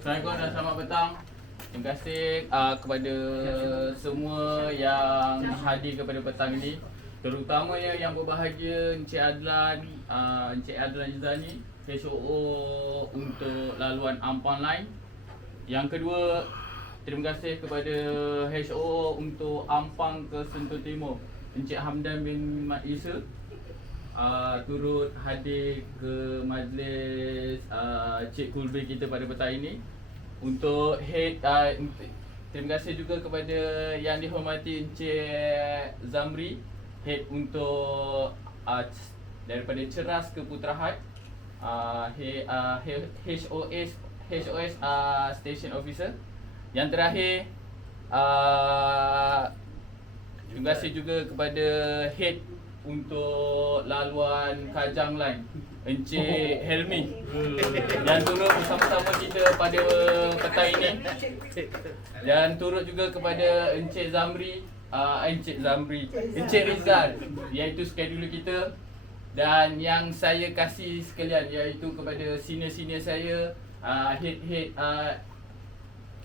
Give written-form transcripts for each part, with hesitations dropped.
Assalamualaikum dan selamat petang. Terima kasih kepada semua yang hadir kepada petang ini, terutamanya yang berbahagia Encik Adlan, Encik Adlan Izani, HOO untuk laluan Ampang Line. Yang kedua, terima kasih kepada HOO untuk Ampang ke Sentul Timur, Encik Hamdan bin Mat Isa, turut hadir ke majlis Cik Kulbe kita pada petang ini. Untuk head, terima kasih juga kepada yang dihormati Encik Zamri, head untuk daripada Ceras ke Putrahad, HOS station officer. Yang terakhir, terima kasih juga kepada head untuk laluan Kajang Line, Encik Helmi, yang turut bersama-sama kita pada petang ini. Dan turut juga kepada Encik Rizal, iaitu skedule kita. Dan yang saya kasih sekalian, iaitu kepada senior-senior saya,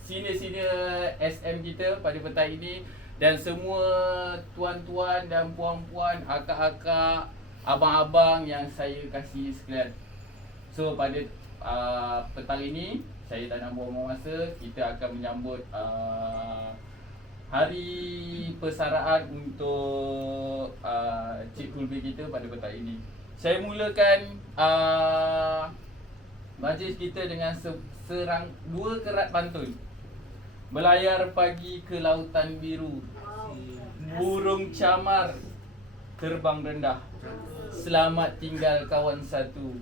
senior SM kita pada petang ini, dan semua tuan-tuan dan puan-puan, akak-akak, abang-abang yang saya kasih sekalian. So pada petang ini, saya tak nak buang masa, kita akan menyambut hari persaraan untuk Cik Kulbe kita pada petang ini. Saya mulakan majlis kita dengan dua kerat pantun. Melayar pagi ke lautan biru, burung camar terbang rendah. Selamat tinggal kawan satu,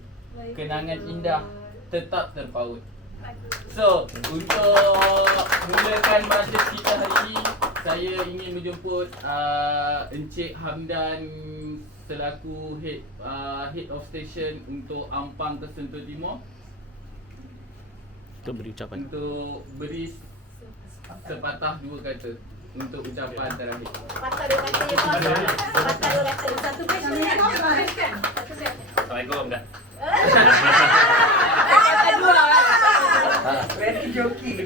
kenangan indah tetap terpaut. So, untuk mulakan majlis kita hari ini, saya ingin menjemput Encik Hamdan selaku head of station untuk Ampang ke Sentul Timur, untuk beri ucapan. untuk beri sepatah dua kata untuk ucapan terakhir. Patah dua kata je bos. Patah dua kata. Satu question. Assalamualaikum dah. Dua. Very joking.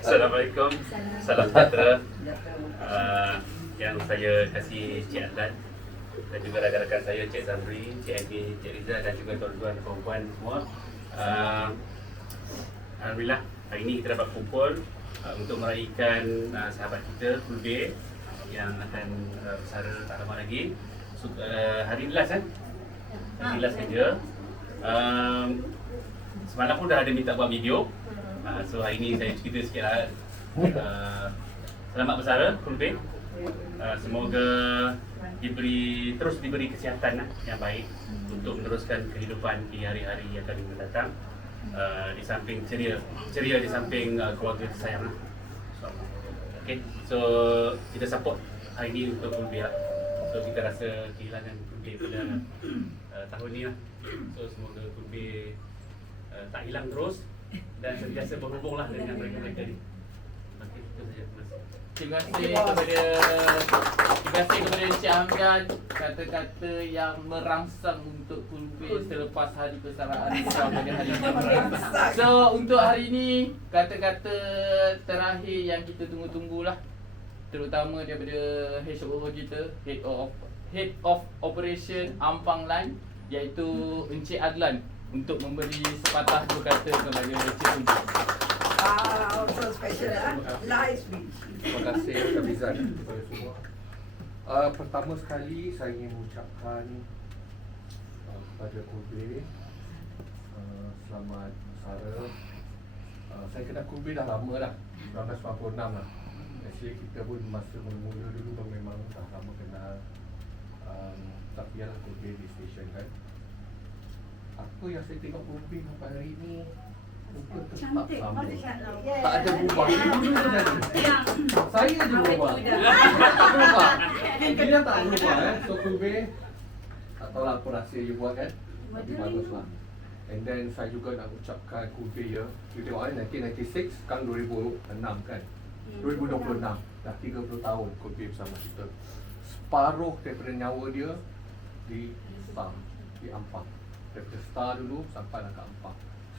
Assalamualaikum. Salam sejahtera. Yang saya kasih Cik Adlan dan juga rakan-rakan saya Cik Zamri, Cik Edi, Cik Rizal dan juga tuan-tuan dan puan-puan semua. Alhamdulillah hari ini kita dapat kumpul untuk meraihkan sahabat kita Kulbe yang akan bersara tak lama lagi. So, hari last hari last kerja. Semalam pun dah ada minta buat video. So hari ini saya cerita sikit lah. Selamat bersara Kulbe. Semoga terus diberi kesihatan yang baik untuk meneruskan kehidupan di hari-hari yang akan mendatang. Di samping ceria di samping keluarga tersayang. Okay, so kita support hari ini untuk Kulbe lah. So kita rasa kehilangan Kulbe pada tahun ni lah. So semoga Kulbe tak hilang terus dan sentiasa berhubung lah dengan mereka-mereka ni. Okay, itu saja. Terima kasih. Terima kasih kepada Encik Hamdan, kata-kata yang merangsang untuk Kulbe selepas hari persaraan pada hari ini. So untuk hari ini, kata-kata terakhir yang kita tunggu-tunggulah, terutama daripada HOO kita, Head of Operation Ampang Line, iaitu Encik Adlan, untuk memberi sepatah dua kata kepada Cik Kulbe. So special live speech. Terima kasih Kak Rizal kepada semua. Pertama sekali saya ingin mengucapkan kepada Kulbe selamat bersara. Saya kenal Kulbe dah lama dah, 1996 lah. Actually kita pun masa mula-mula dulu memang dah lama kenal. Tapi ialah Kulbe di station kan. Apa yang saya tengok Kulbe sampai hari ni, muka tetap sama. Tak ada berubah. Dulu macam ni. Saya je berubah. Tak berubah. Dia tak berubah So Kulbe, tak tahulah apa rahsia you buat kan. Tapi baguslah. And then saya juga nak ucapkan Kulbe ya. You tengok kan 1996, sekarang 2006 kan. 2026. Dah 30 tahun Kulbe bersama kita. Separuh daripada nyawa dia di Star, di Ampang. Daripada Star dulu sampai nak ke Ampang.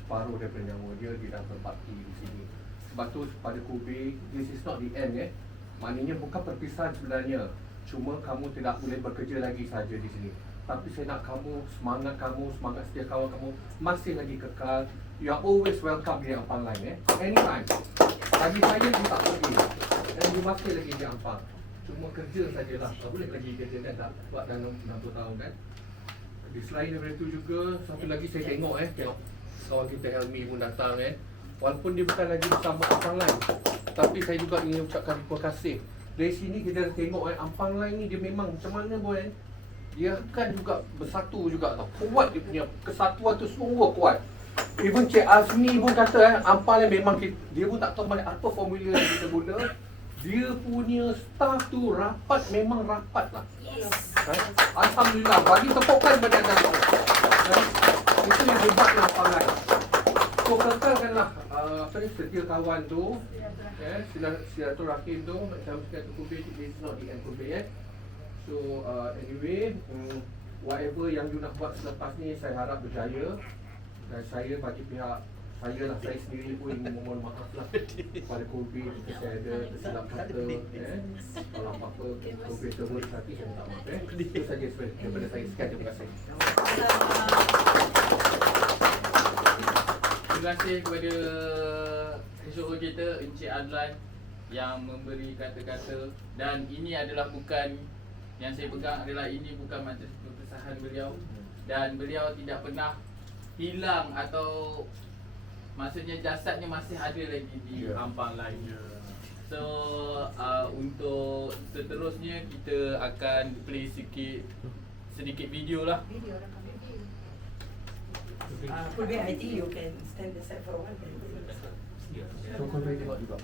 separuh daripada nyawa dia, dia dah berbakti di sini. Sebab tu pada Kobe, this is not the end maknanya bukan perpisahan sebenarnya. Cuma kamu tidak boleh bekerja lagi saja di sini. Tapi saya nak semangat setia kawan kamu masih lagi kekal. You are always welcome di Ampang Line anytime. Bagi saya dia tak pergi. Dan dia masih lagi di Ampang. Cuma kerja sajalah. Tak boleh lagi kerja kan, dah buat dah 60 tahun kan. Di selain daripada itu juga, satu lagi saya tengok kawan kita Helmi pun datang walaupun dia bukan lagi bersama Ampang Line, tapi saya juga ingin ucapkan terima kasih. Dari sini kita dah tengok Ampang Line ni dia memang macam mana pun dia akan juga bersatu juga tau. Kuat dia punya kesatuan tu, semua kuat. Even Cik Azmi pun kata Ampang Line memang dia pun tak tahu apa formula yang kita guna. Dia punya staff tu rapat, memang rapat lah. Alhamdulillah, bagi tepukan kepada anda. Itu yang hebatlah Ampang Line. So kekalkanlah setia kawan tu, silaturahim tu, macam kata Kobe, this is not the end Kobe So anyway, whatever yang you nak buat selepas ni, saya harap berjaya. Dan saya bagi pihak saya sendiri pun ingin memohon maaf lah pada Kobe jika saya ada tersilap kata. Kalau apa-apa Kobe terus hati, saya minta maaf. Itu saja daripada saya. Sekian, terima kasih. Terima kasih kepada pensyukur kita Encik Adlan yang memberi kata-kata, dan ini adalah bukan yang saya pegang, adalah ini bukan majlis perpisahan beliau, dan beliau tidak pernah hilang atau maksudnya jasadnya masih ada lagi di Ampang Line. So untuk seterusnya kita akan play sedikit video lah. Kobe, I think you can stand aside for a while. So Kobe tengok juga.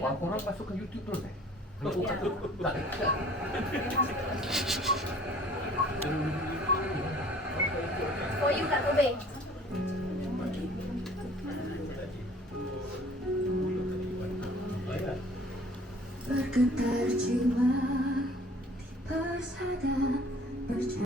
Wah, korang masuk ke YouTube terus Tak. For you Kak Kobe. Bergetar jiwa di persada